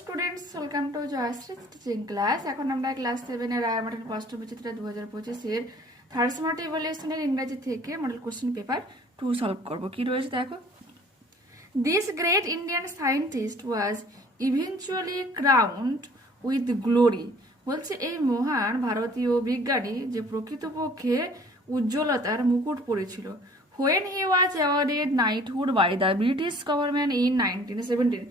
Students welcome to Jayashree teaching class. এখন আমরা class 7 এর মডেল প্রশ্ন বিচিত্র 2025 এর থার্ড সেমিস্টার ইভালুয়েশনের ইংরেজি থেকে মডেল কোশ্চেন পেপার 2 সলভ করব। কি রয়েছে দেখো। This great Indian scientist was eventually crowned with glory. বলছে এই মহান ভারতীয় বিজ্ঞানী যে প্রকৃতপক্ষে উজ্জ্বলতার মুকুট পরেছিল when he was awarded knighthood by the British government in 1917.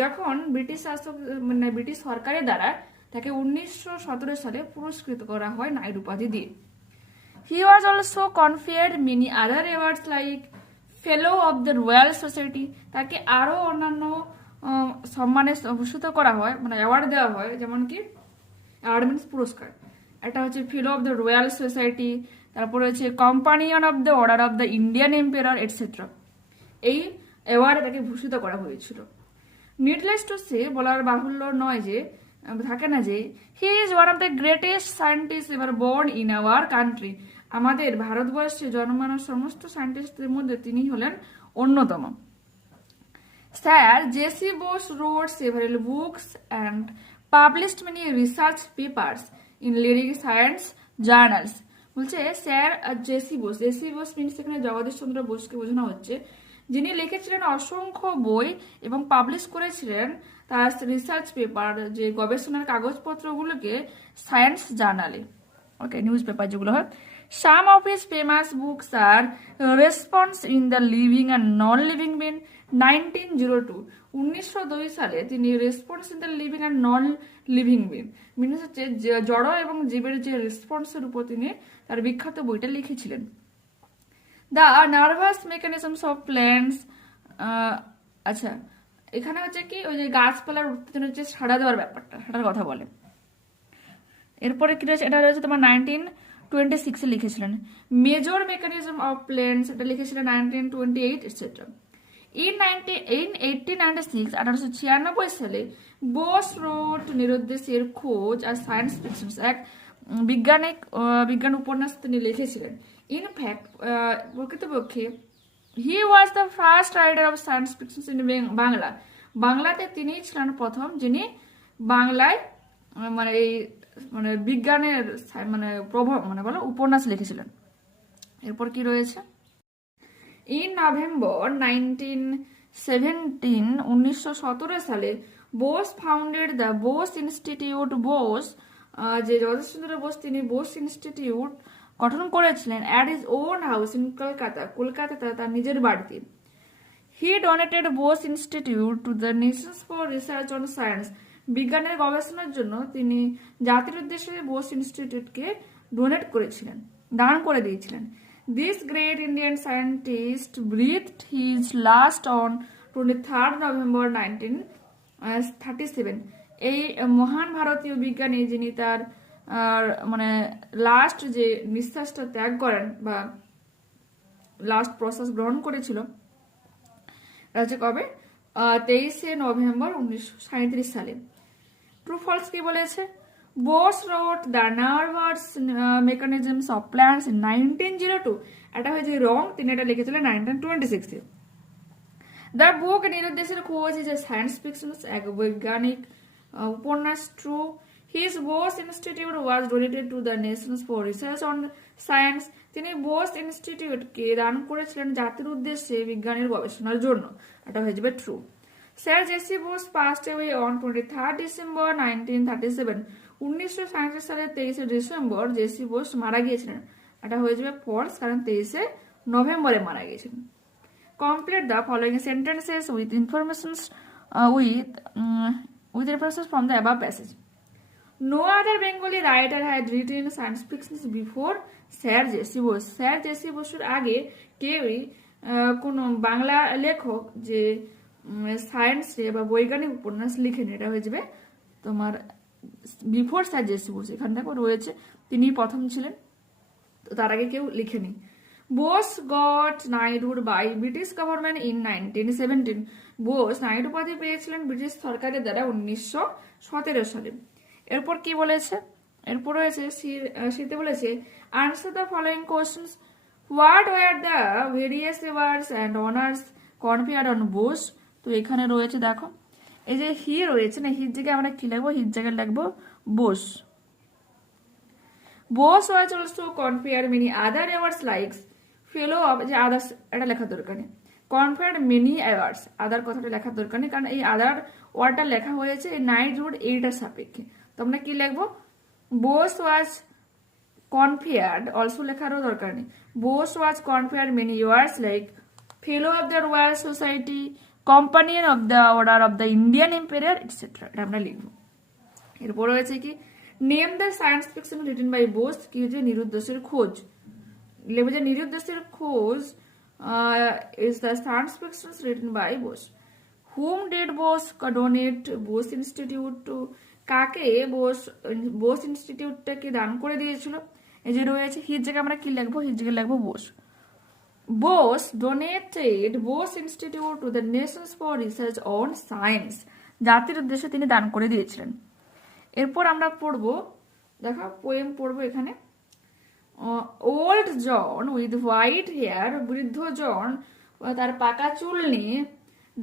যখন ব্রিটিশ শাসক মানে ব্রিটিশ সরকারের দ্বারা তাকে 1917 সালে পুরস্কৃত করা হয় নাইট উপাধি দিয়ে। He was also conferred many other awards like Fellow of the Royal Society. তাকে আরো অন্যান্য সম্মানে ভূষিত করা হয়, মানে অ্যাওয়ার্ড দেওয়া হয়, যেমন কি অ্যাওয়ার্ড মিনস পুরস্কার। এটা হচ্ছে ফেলো অফ দ্য রয়্যাল সোসাইটি, তারপরে হচ্ছে companion of the Order of the Indian Empire etcetera. এই অ্যাওয়ার্ডে তাকে ভূষিত করা হয়েছিল। নিডলেস টু সে, বলার বাহুল্য নয় যে থাকে না যে he is one of the greatest scientist ever born in our country. আমাদের ভারতবর্ষে জন্মানো সমস্ত সায়েন্টিস্টদের মধ্যে তিনি হলেন অন্যতম। Sir JC Bose wrote several books and published many research papers in leading science journals. বলছে স্যার জেসি বোস মিনস এখানে জগদীশ চন্দ্র বোসকে বোঝানো হচ্ছে, যিনি লিখেছিলেন অসংখ্য বই এবং পাবলিশ করেছিলেন তার রিসার্চ পেপার, যে গবেষণার কাগজপত্রগুলোকে সায়েন্স জার্নালে, ওকে, নিউজ পেপার যেগুলো হয়। Some of his famous books are Response in the Living and Non-Living Being 1902. 1902 সালে তিনি response in the living and non living being means হচ্ছে জড় এবং জীবের যে রেসপন্সের উপর তিনি তার বিখ্যাত বইটা লিখেছিলেন। The nervous mechanisms of plants, আচ্ছা এখানে হচ্ছে কি ওই যে গাছপালার উত্তেজনের যে সাড়া দেওয়ার ব্যাপারটা, সেটার কথা বলে। এরপরে কি রয়েছে, এটা রয়েছে তোমার 1926 লিখেছিলেন। মেজর মেকানিজম অফ প্ল্যান্টস, এটা লিখেছিলেন 1928 এটসেট্রা। ইন 1896 1896 সালে বোস রোড নিরুদ্দেশের খোঁজ আর সায়েন্স ফিকশন, এক বিজ্ঞান উপন্যাস তিনি লিখেছিলেন। ইনফ্যাক্ট প্রকৃতপক্ষে he was the first writer of science fiction in Bangla. বাংলাতে তিনিই ছিলেন প্রথম যিনি বাংলায় মানে এই মানে বিজ্ঞানের মানে প্রভাব মানে বলো উপন্যাস লিখেছিলেন। এরপর কি রয়েছে, ইন নভেম্বর 1917 সালে Bose founded the Bose institute. Bose যে জগদীশ চন্দ্র বোস তিনি বোস ইনস্টিটিউট গঠন করেছিলেন at his own house in কলকাতাতে তার নিজের বাড়িতে। He donated Bose institute to the nations for research on science. বিজ্ঞানের গবেষণার জন্য তিনি জাতির উদ্দেশ্যে বোস ইনস্টিটিউটকে ডোনেট করেছিলেন, দান করে দিয়েছিলেন। This great Indian scientist breathed his last on 23 November 1937। এই মহান ভারতীয় বিজ্ঞানী যিনি তার মানে লাস্ট যে নিঃশ্বাসটা ত্যাগ করেন বা লাস্ট প্রসেস গ্রহণ করেছিল, এটা হচ্ছে কবে, 23 নভেম্বর 1937 সালে। ট্রু ফলস কি বলেছে, Bose wrote the nervous mechanisms of plants in 1902। এটা হয়েছে রং, তিনি এটা লিখেছিলেন 1926-এ। দ্য বুক নিরুদ্দেশের খোঁজ ইজ এ সায়েন্স ফিকশন, এক বৈজ্ঞানিক উপন্যাস। True, his Bose institute was donated two the nations for research on science. তিনি বোস ইনস্টিটিউটকে দান করেছিলেন জাতির উদ্দেশ্যে বিজ্ঞানের গবেষণার জন্য, এটা হয়ে যাবে true. Sir JC Bose passed away on 23 December 1937। 1937 সালের 23 ডিসেম্বর জেসি বোস মারা গিয়েছিলেন, এটা হয়ে যাবে ফলস, কারণ 23 নভেম্বরে মারা গিয়েছিলেন। Complete the following sentences with informations with references from the above passage. No other Bengali writer had written science fiction before Sir JC Bose. Sir JC Boseর আগে কেউই কোন বাংলা লেখক যে সায়েন্স বা বৈজ্ঞানিক উপন্যাস লিখেন, এটা হয়ে যাবে তোমার বিফোর স্যার জেসি বোস। এখান থেকে রয়েছে তিনি প্রথম ছিলেন, তো তার আগে কেউ লিখেনি। Bose got knighthood by British government in 1917। Bose knight উপাধি পেয়েছিলেন ব্রিটিশ সরকারের দ্বারা 1917 সালে। এরপর কি বলেছে, এরপর রয়েছে শীতে বলেছে answer the following questions. What were the various awards and honours conferred on Bose. তো এখানে রয়েছে দেখো এই যে হি রয়েছে না, হির জায়গায় আমরা কি লিখবো, হির জায়গায় লিখবো Bose. Bose was also confer many other awards likes fellow of, যে আদার্স এটা লেখার দরকার নেই, কনফেয়ার মেনি অ্যাওয়ার্ডস, আদার কথাটা লেখার দরকার নেই, কারণ এই আদার ওয়ার্ডটা লেখা হয়েছে এই নাইটহুড এইটার সাপেক্ষে। তো আমরা কি লিখবো, বোস ওয়াজ কনফেয়ার্ড, অলসো লেখারও দরকার নেই, Bose was conferred many years like fellow of the Royal Society, companion of the Order of the Indian Empire etcetera, এটা আমরা লিখবো। এরপর রয়েছে কি, name the science fiction written by Bose, কি হচ্ছে নিরুদ্দেশের খোঁজ, লিখবো যে নিরুদ্দেশের খোঁজ is the science fiction written by Bose. Whom did Bose donate Bose institute to, কাকে বোস ইনস্টিটিউটটাকে দান করে দিয়েছিল, এই যে রয়েছে হির জায়গায় আমরা কি লিখবো, হির জায়গায় লিখবো Bose. Bose donated Bose institute to the nations for research on science, জাতির উদ্দেশ্যে তিনি দান করে দিয়েছিলেন। এরপর আমরা পড়বো, দেখো পোয়েম পড়বো এখানে, old John with white hair, বৃদ্ধ জন তার পাকা চুল নিয়ে,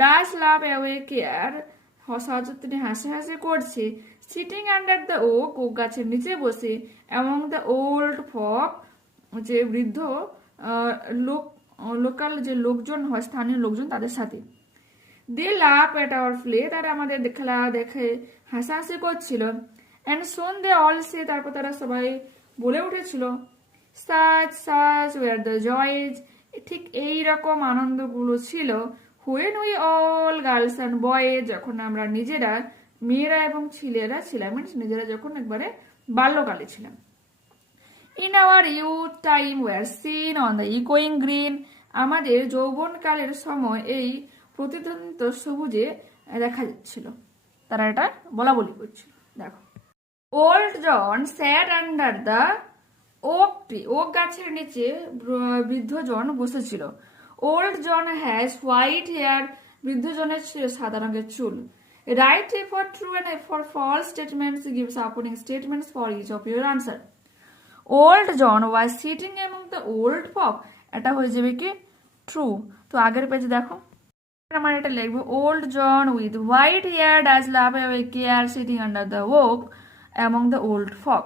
ডাস লাভ অ্যাওয়ে কেয়ার, সহজে তিনি হাসি হাসি করছে, sitting under the oak, oak গাছের নিচে বসে, অ্যামং দ্য ওল্ড ফক, যে বৃদ্ধ লোকাল যে লোকজন হয়, স্থানীয় লোকজন, তাদের সাথে। দে লাভ এট আওয়ার প্লে, তারা আমাদের খেলা দেখে হাসাহাসি করছিল। অ্যান্ড সোন দে অল সে, তারপর তারা সবাই বলে উঠেছিল, সাচ সাচ ওয়ার দ্য জয়েজ, ঠিক এইরকম আনন্দগুলো ছিল, when we all girls and boys, যখন আমরা নিজেরা মেয়েরা এবং ছেলেরা ছিলাম, নিজেরা যখন একবারে বাল্যকালে ছিলাম। In our youth time were seen on the ইকোয়িং গ্রিন, আমাদের যৌবনকালের সময় এই প্রতিদ্বন্দ্বিত সবুজে দেখা যাচ্ছিল, তারা এটা বলা বলি করছিল। দেখো, old John sat under the oak tree, oak গাছের নিচে বৃদ্ধজন বসেছিল। Old John has white hair, বৃদ্ধজনের ছিল সাদা রঙের চুল। Write a for true and a for false statements, give supporting statements for each of your answer. Old John was sitting among the old folk, এটা হয়ে যাবে কি ট্রু। তো আগের পেজে দেখো, আমরা এটা লিখবো, old John with white hair does laugh away care, sitting under the oak among the old folk.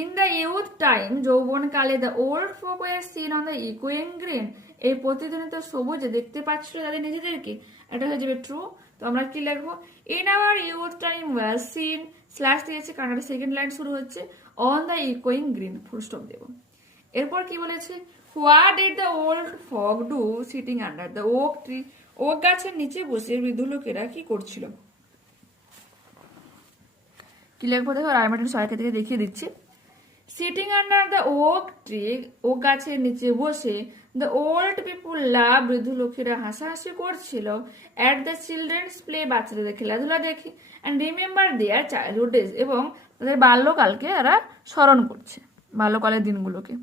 In the youth time, যৌবনকালে, the old folk were seen on the ইকোয়িং গ্রিন, এই প্রতিদিনিত সবুজে দেখতে পাচ্ছিল তাদের নিজেদেরকে, এটা হয়ে যাবে ট্রু। তো আমরা কি লিখবো, in our youth time were seen, slash দিয়েছে কারণ সেকেন্ড লাইন শুরু হচ্ছে, অন দ্য ইকোয়িং গ্রিন, ফুল স্টপ দেব। এরপর কি বলেছে, what did the old folk do sitting under the oak tree, oak গাছের নিচে বসে বৃদ্ধ লোকেরা কি করছিল, কি লিখবো দেখো, রায়মার্টিন সহায়িকা থেকে দেখিয়ে দিচ্ছি। Sitting under the oak tree, oak গাছের নিচে বসে, দ্য ওল্ড পিপুল লাভ, বৃদ্ধ লোকেরা হাসাহাসি করছিল, অ্যাট দ্য চিলড্রেন্স প্লে, বাচ্চাদের খেলাধুলা দেখি, and remember their childhood days, এবং তাদের বাল্যকালকে এরা স্মরণ করছে, বাল্যকালের দিনগুলোকে।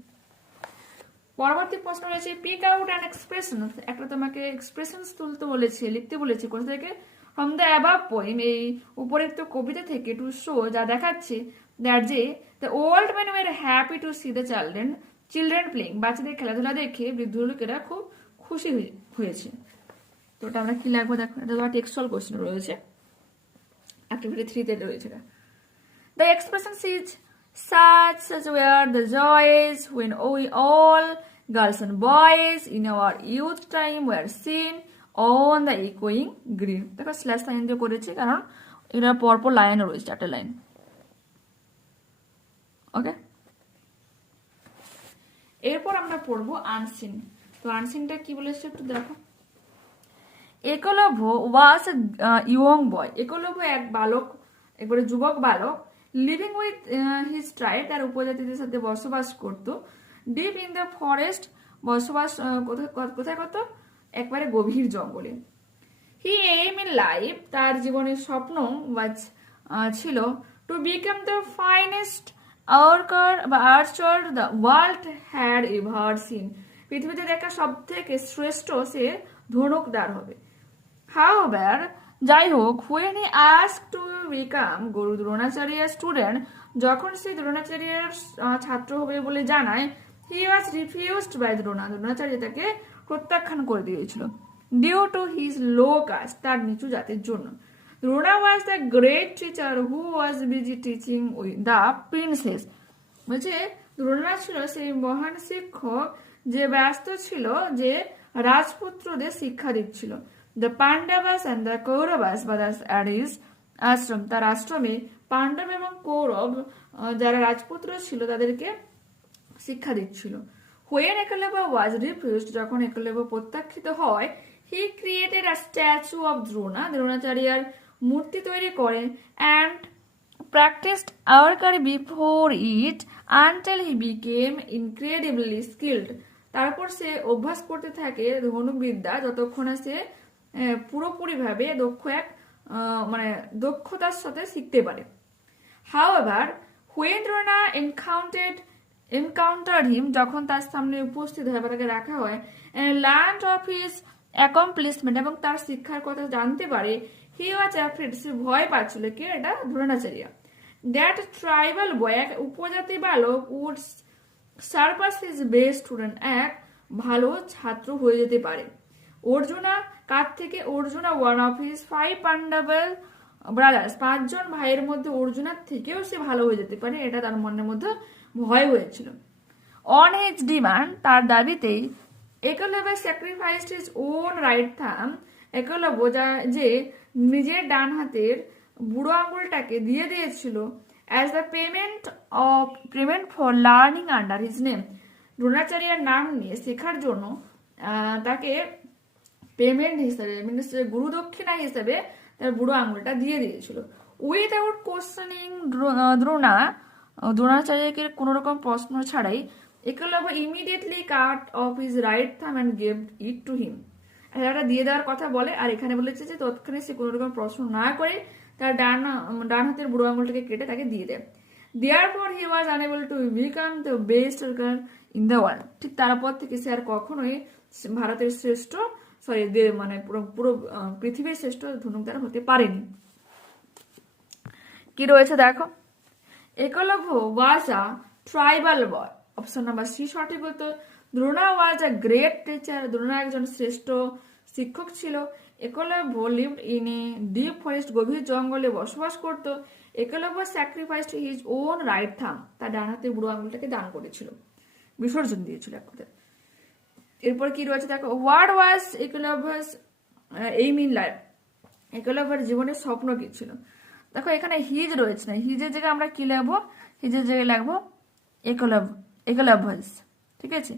পরবর্তী প্রশ্ন রয়েছে, পিক আউট অ্যান এক্সপ্রেশন, একটা তোমাকে এক্সপ্রেশনস তুলতে বলেছে, লিখতে বলেছে, কোথা থেকে, ফ্রম দ্য অ্যাবাভ পোয়েম, এই উপরিক্ত কবিতা থেকে, টু শো, যা দেখাচ্ছে, দ্যাট যে the old man were happy to C the children playing, বাচ্চাদের খেলাধুলা দেখে বৃদ্ধ লোকেরা খুব খুশি হয়েছে। তো ওটা আমরা কি লাগবো দেখো, এটা তোমার টেক্সচুয়াল কোশ্চেন রয়েছে, অ্যাক্টিভিটি 3 তে রয়েছে। The expression is such were the joys when we all, girls and boys, in our youth time were seen on the echoing green. দেখো স্ল্যাশ সাইন দিয়ে করেছি কারণ এটা পরপর লাইন রয়েছে, 4টে লাইন। ওকে, এরপর আমরা পড়বো আনসিন। তো আনসিনটা কি বলেছে একটু দেখো। একলব্য ওয়াজ ইয়ং বয়, একলব্য এক বালক, একবারে যুবক বালক, লিভিং উইথ হিজ ট্রাইব, তার উপজাতিদের সাথে বসবাস করত, ডিপ ইন দ্য ফরেস্ট, বসবাস কোথায় করত, একবারে গভীর জঙ্গলে। হি এইম ইন লাইফ, তার জীবনের স্বপ্ন ছিল, two become the finest archer the world had ever seen, পৃথিবীতে দেখা সব থেকে শ্রেষ্ঠ সে ধনুকদার হবে। হাউএভার, যাই হোক, when he asked to become Guru দ্রোণাচার্যের student, যখন সে দ্রোণাচার্যের ছাত্র হবে বলে জানায়, he was refused by Dronacharya তাকে প্রত্যাখ্যান করে দিয়েছিল। Due to his low caste, তার নিচু জাতির জন্য। Drona was the great teacher who was busy teaching the princes, বলছে দ্রোণা ছিল সেই মহান শিক্ষক যে ব্যস্ত ছিল যে রাজপুত্রদের শিক্ষা দিচ্ছিল। দ্য পান্ডাবাস অ্যান্ড দ্য কৌরবাস বা দ্য আশ্রম, তার আশ্রমে পাণ্ডব এবং কৌরব যারা রাজপুত্র ছিল তাদেরকে শিক্ষা দিচ্ছিল। হোয়েন একলব্য ওয়াজ রিফিউজড, যখন একলব্য প্রত্যাখ্যিত হয়, he created a statue of Drona, দ্রোণাচার্যার মূর্তি তৈরি করেন, and practised archery before it until he became incredibly skilled, তারপর সে অভ্যাস করতে থাকে ধনুর্বিদ্যা যতক্ষণ সে পুরোপুরিভাবে মানে দক্ষতার সাথে শিখতে পারে। However, when Drona encountered him, যখন তার সামনে উপস্থিত হয় বা তাকে রাখা হয়, learned of his accomplishment, এবং তার শিক্ষার কথা জানতে পারে, he was afraid, সে ভয় পাচ্ছিল, কে এটা দ্রোণাচার্য, that tribal boy, এক উপজাতি বালক, would surpass his best student, এক ভালো ছাত্র হয়ে যেতে পারে। অর্জুনা কার থেকে? Arjuna one of his 5 Pandava brothers, 5 জন ভাইয়ের মধ্যে অর্জুনার থেকেও সে ভালো হয়ে যেতে পারে, এটা তার মনের মধ্যে ভয় হয়েছিল। অন হিজ ডিমান্ড, তার দাবিতেই, Eklavya sacrificed his own right thumb, Eklavya যে নিজের ডান হাতের বুড়ো আঙুলটাকে দিয়ে দিয়েছিল, as the payment for learning under his name, দ্রোণাচার্যের নাম নিয়ে শেখার জন্য তাকে পেমেন্ট হিসেবে, গুরু দক্ষিণা হিসেবে তার বুড়ো আঙুলটা দিয়ে দিয়েছিল। উইথআউট কোশ্চেনিং, দ্রোণাচার্যকে কোনো রকম প্রশ্ন ছাড়াই, Eklavya immediately cut off his right thumb and gave it to him, এটা দিয়ে দেওয়ার কথা বলে, আর এখানে বলেছে যে তৎক্ষণে সে কোনো রকম প্রশ্ন না করে তার ডান হাতের বুড়ো আঙুলটাকে কেটে তাকে দিয়ে দেয়। Therefore he was unable to become the best worker in the world, ঠিক তারপর থেকে সে আর কখনোই ভারতের শ্রেষ্ঠ মানে পুরো পৃথিবীর শ্রেষ্ঠ ধনুকধার হতে পারেনি। কি রয়েছে দেখো, একলব্য ওয়াজ আ ট্রাইবাল বয়, অপশন নাম্বার সি সঠিক উত্তর। দ্রোণা ওয়াজ আ গ্রেট টিচার, দ্রোণা একজন শ্রেষ্ঠ শিক্ষক ছিল। Eklavya lived in a deep forest, গভীর জঙ্গলে বসবাস করত। Eklavya sacrificed his own right thumb, তার ডান হাতে বুড়ো আঙুলটাকে দান করেছিল, বিসর্জন দিয়েছিল এক কথা। এরপর কি রয়েছে দেখো, what was Eklavya's aim in life, একলব্যের জীবনের স্বপ্ন কি ছিল? দেখো এখানে হিজ রয়েছে না, হিজের জায়গায় আমরা কি লিখবো? হিজের জায়গায় লিখবো একলব্যস, ঠিক আছে।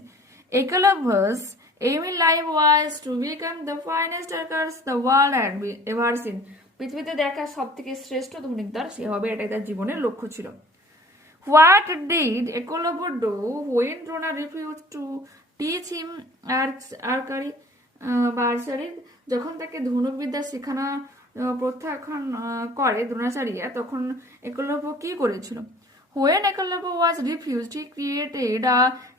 Eklavya's aim in life was to become the finest workers the world had ever seen, পৃথিবীতে দেখা সব থেকে শ্রেষ্ঠ ধনুকধার সে হবে, এটাই তার জীবনের লক্ষ্য ছিল। What did Ekalavya do when Drona refuse to teach him archery বা আর্চারি, যখন তাকে ধনুর্বিদ্যা শেখানো প্রত্যাখ্যান করে দ্রোণাচার্য, তখন একলব্য কি করেছিল? When Ekalavya was refused, he created a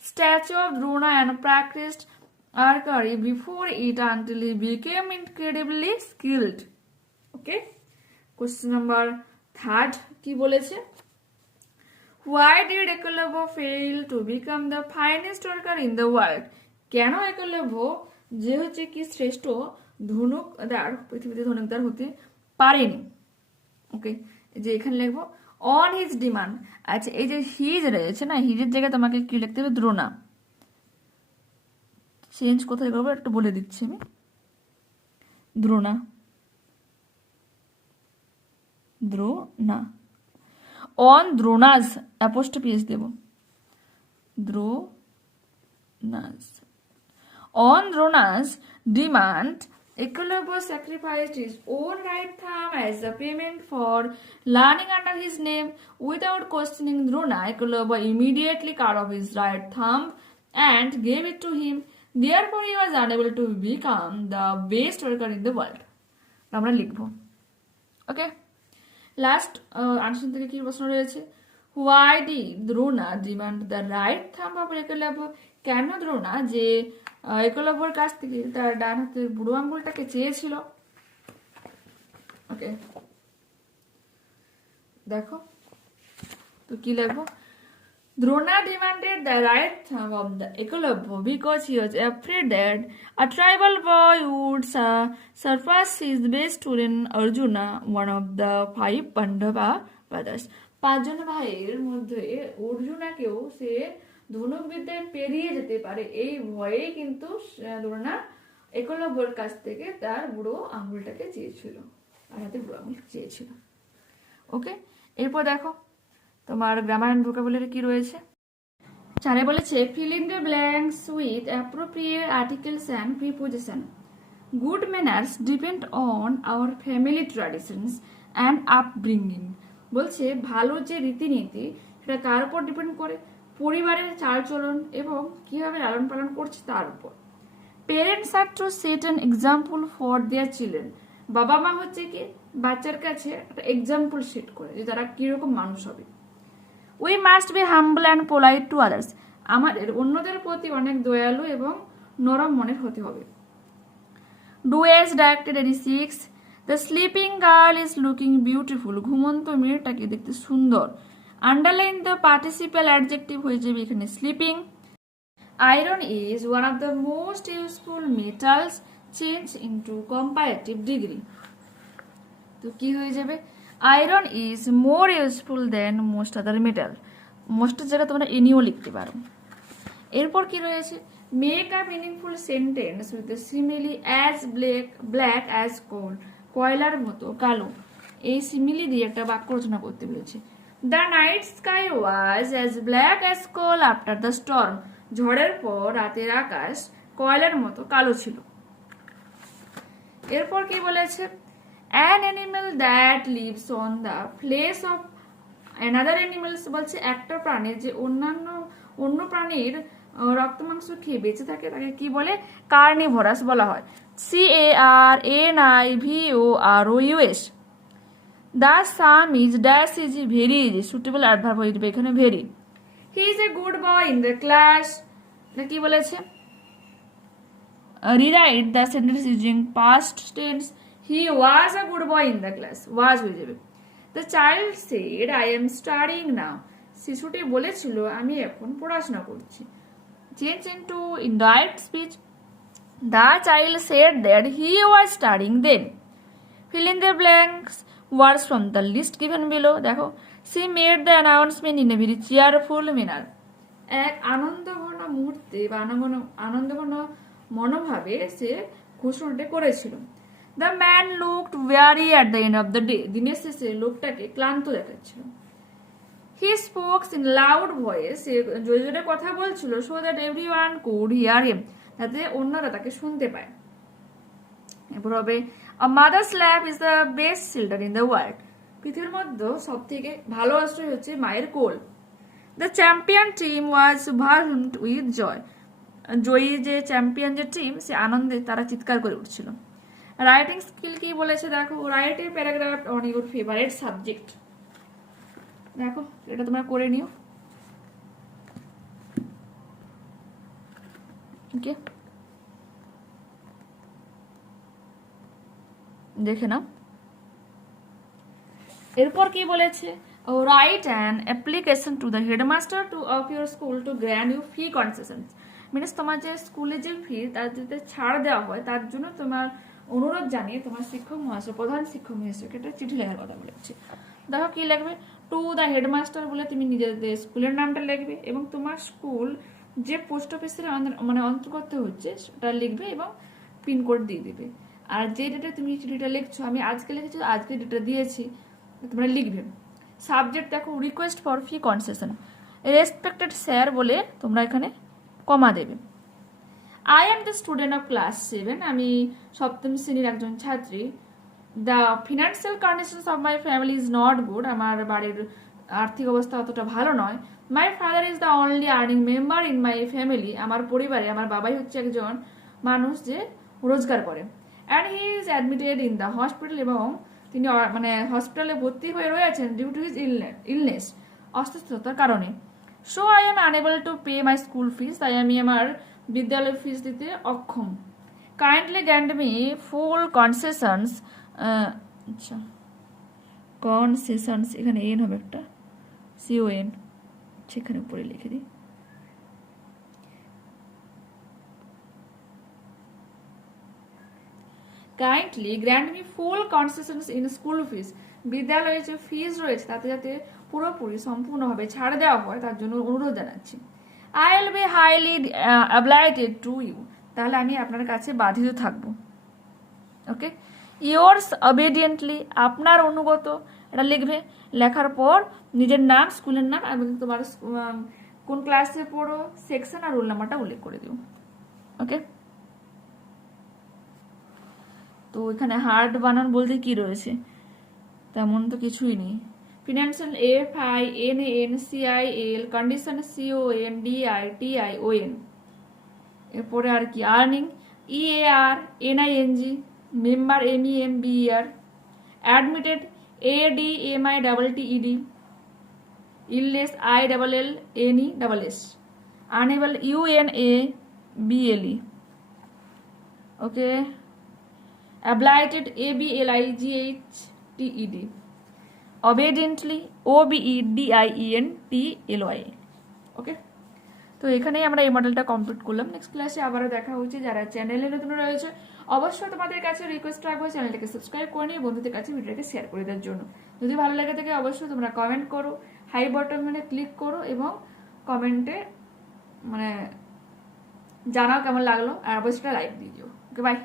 statue of Drona and practised archery before it until he became incredibly skilled. Okay, question number 3 কি বলেছে? Why did Eklavya fail to become the finest worker in the world? কেন একলব্য যে হচ্ছে কি শ্রেষ্ঠ ধনুকদার, পৃথিবীতে ধনুকদার হতে পারেনি? ওকে, যে এখানে লিখবো অন হিজ ডিমান্ড। আচ্ছা, এই যে হিজ রয়েছে না, হিজের জায়গায় তোমাকে কি লিখতে হবে? দ্রোণা। চেঞ্জ কোথায় করবো একটু বলে দিচ্ছি আমি। Drona, on Drona's apostrophe S দেব, Drona's. On Drona's demand, Ekalavya sacrificed his own right thumb as the payment for learning under his name. Without questioning Drona, Ekalavya immediately cut off his right thumb and gave it to him. Therefore, he was unable to become the best worker in the world. আমরা লিখবো। ওকে, last answer থেকে কি প্রশ্ন রয়েছে? Why did Drona demand the right thumb of Ekalavya, কেন দ্রোণা যে একলব্যর কাছ থেকে তার ডান হাতের বুড়ো আঙ্গুলটাকে চেয়েছিল? ওকে, দেখো তো কি লিখবো? Drona demanded the right thumb of the Ekalavya because he was afraid that a tribal boy would surpass his best student Arjuna, one of the 5 Pandava brothers. 5 জন ভাইয়ের মধ্যে অর্জুনাকেও সে ধনুর্বিদ্যায় পেরিয়ে যেতে পারে, এই ভয়ে কিন্তু দ্রোণা একলব্যর কাছ থেকে তার বুড়ো আঙুলটাকে চেয়েছিল, আর হাতে বুড়ো আঙুল চেয়েছিল। ওকে, এরপর দেখো তোমার গ্রামার অ্যান্ড ভোকাবুলারি কি রয়েছে। 4 বলেছে fill in the blanks with appropriate articles and preposition. Good manners depend on our family traditions and upbringing. বলছে ভালো যে রীতিনীতি সেটা কার উপর ডিপেন্ড করে, পরিবারের চালচলন এবং কিভাবে লালন পালন করছে তার উপর। Parents are to set an example for their children. বাবা মা হচ্ছে কি বাচ্চার কাছে একটা এক্সাম্পল সেট করে যে তারা কিরকম মানুষ হবে। We must be humble and polite to others. আমাদের অন্যদের প্রতি অনেক দয়ালু এবং নরম মনের হতে হবে। Do as directed 86. The sleeping girl is looking beautiful. ঘুমন্ত মেয়েটাকে দেখতে সুন্দর। Underline the participle adjective হয়ে যাবে এখানে sleeping. Iron is one of the most useful metals changed into comparative degree. তো কি হয়ে যাবে, iron is more useful than most other metal. মোস্টের জায়গায় তোমরা এনিও লিখতে পারো। এরপর কি রয়েছে, make a meaningful sentence with the simile as black as coal, কয়লার মতো কালো, এই সিমিলি দিয়ে একটা বাক্য রচনা করতে বলেছে। The night sky was as black as coal after the storm, ঝড়ের পর রাতের আকাশ কয়লার মতো কালো ছিল। এরপর কি বলেছে, an animal that lives on the flesh of another animals, বলছে একটা প্রাণী যে অন্য প্রাণীর রক্ত মাংস খেয়ে বেঁচে থাকে তাকে কি বলে, কার্নিভোরাস বলা হয়। CARNIVOROUS. The sum is dash is very easy, suitable adverb হয়ে যাবে এখানে very. He is a good boy in the class. কি বলেছে, rewrite the sentence using past tense. He was a good boy in the class. Was হয়ে যাবে। The child said, I am studying now. শিশুটি বলেছিল আমি এখন পড়াশোনা করছি। Change into indirect speech. The child said that he was studying then. Fill in the blanks words from the list given below. দেখো, she made the announcement in a very cheerful manner. এক আনন্দঘন মুহূর্তে বা আনন্দঘন মনোভাবে সে ঘোষণাটা করেছিল। The man looked weary at the end of the day. দিনের শেষে লোকটাকে ক্লান্ত দেখাচ্ছিল। He spoke in loud voice. জোরে জোরে কথা বলছিল so that everyone could hear him, যাতে অন্যরা তাকে শুনতে পায়। এরপর হবে a mother's lap is the best shelter in the world. পৃথিবীর মধ্যে সবথেকে ভালো আশ্রয় হচ্ছে মায়ের কোল। The champion team was overwhelmed with joy. জয়ী যে চ্যাম্পিয়ন যে টিম সে আনন্দে তারা চিৎকার করে উঠছিল। রাইটিং স্কিল কি বলেছে দেখো, write a paragraph on your favourite subject. দেখো এটা তোমরা করে নিও। ওকে, দেখে নাও। এরপর কি বলেছে, write an application to the headmaster to of your school to grant you fee concession. Means তোমার যে স্কুলে যে ফি তার যদি ছাড় দেওয়া হয় তার জন্য তোমার অনুরোধ জানিয়ে তোমার শিক্ষক মহাশয়, প্রধান শিক্ষক মহাশয়কে একটা চিঠি লেখার কথা বলেছি। দেখো কি লিখবে, টু দ্য হেডমাস্টার বলে তুমি নিজেদের স্কুলের নামটা লিখবে এবং তোমার স্কুল যে পোস্ট অফিসের মানে অন্তর্গত হচ্ছে সেটা লিখবে এবং পিনকোড দিয়ে দিবে। আর যে ডেটে তুমি চিঠিটা লিখছো, আমি আজকে লিখেছি আজকে ডেটটা দিয়েছি, তোমরা লিখবে। সাবজেক্ট দেখো request for fee concession, respected sir বলে তোমরা এখানে কমা দেবে। I am the student of class 7. আমি সপ্তম শ্রেণীর একজন ছাত্রী। The financial conditions of my family is not good. আমার বাড়ির আর্থিক অবস্থা অতটা ভালো নয়। My father is the only earning member in my family. আমার পরিবারে আমার বাবাই হচ্ছে একজন মানুষ যে রোজগার করে। And he is admitted in the hospital, এবং তিনি মানে হসপিটালে ভর্তি হয়ে রয়েছেন ডিউ টু হিজ ইলনেস, অসুস্থতার কারণে। So I am unable to pay my school fees. তাই আমি আমার বিদ্যালয়ের ফিস দিতে অক্ষম। Kindly grant me full concessions, concessions এখানে এন হবে একটা CON, সেখানে উপরে লিখে দিই। Kindly grant me full concessions in school fees, বিদ্যালয়ের যে ফিস রয়েছে তাতে যাতে পুরোপুরি সম্পূর্ণভাবে ছাড় দেওয়া হয় তার জন্য অনুরোধ জানাচ্ছি। I will be highly obliged to you, তাহলে আমি আপনার কাছে বাধিত থাকব। ওকে, ইয়োর্স অবিডিয়েন্টলি, আপনার অনুগত, এটা লিখবে। লেখার পর নিজের নাম, স্কুলের নাম এবং তোমার কোন ক্লাসে পড়ো, সেকশন আর রোল নাম্বারটা উল্লেখ করে দিও। ওকে, তো এখানে হার্ড বানান বলতে কি রয়েছে, তেমন তো কিছুই নেই। ফিনান্সিয়াল FINANCIAL, কন্ডিশন CONDITION, এরপরে আর কি earning EARNING, member MEMBER, admitted ADMITTED, illness ILLNESS, unable UNABLE, ওকে, অ্যাবলাইটেড ABLIGHTED, অবেডিয়েন্টলি OBEDIENTLY। ওকে, তো এখানেই আমরা এই মডেলটা কমপ্লিট করলাম। নেক্সট ক্লাসে আবারও দেখা হচ্ছে। যারা চ্যানেলে নতুন রয়েছে অবশ্যই তোমাদের কাছে রিকোয়েস্ট রাখবো চ্যানেলটাকে সাবস্ক্রাইব করে নিয়ে বন্ধুদের কাছে ভিডিওটাকে শেয়ার করে দেওয়ার জন্য। যদি ভালো লাগে থাকে অবশ্যই তোমরা কমেন্ট করো, হাই বাটনে ক্লিক করো এবং কমেন্টে জানাও কেমন লাগলো, আর অবশ্যই লাইক দিয়ে দিও। ওকে, বাই।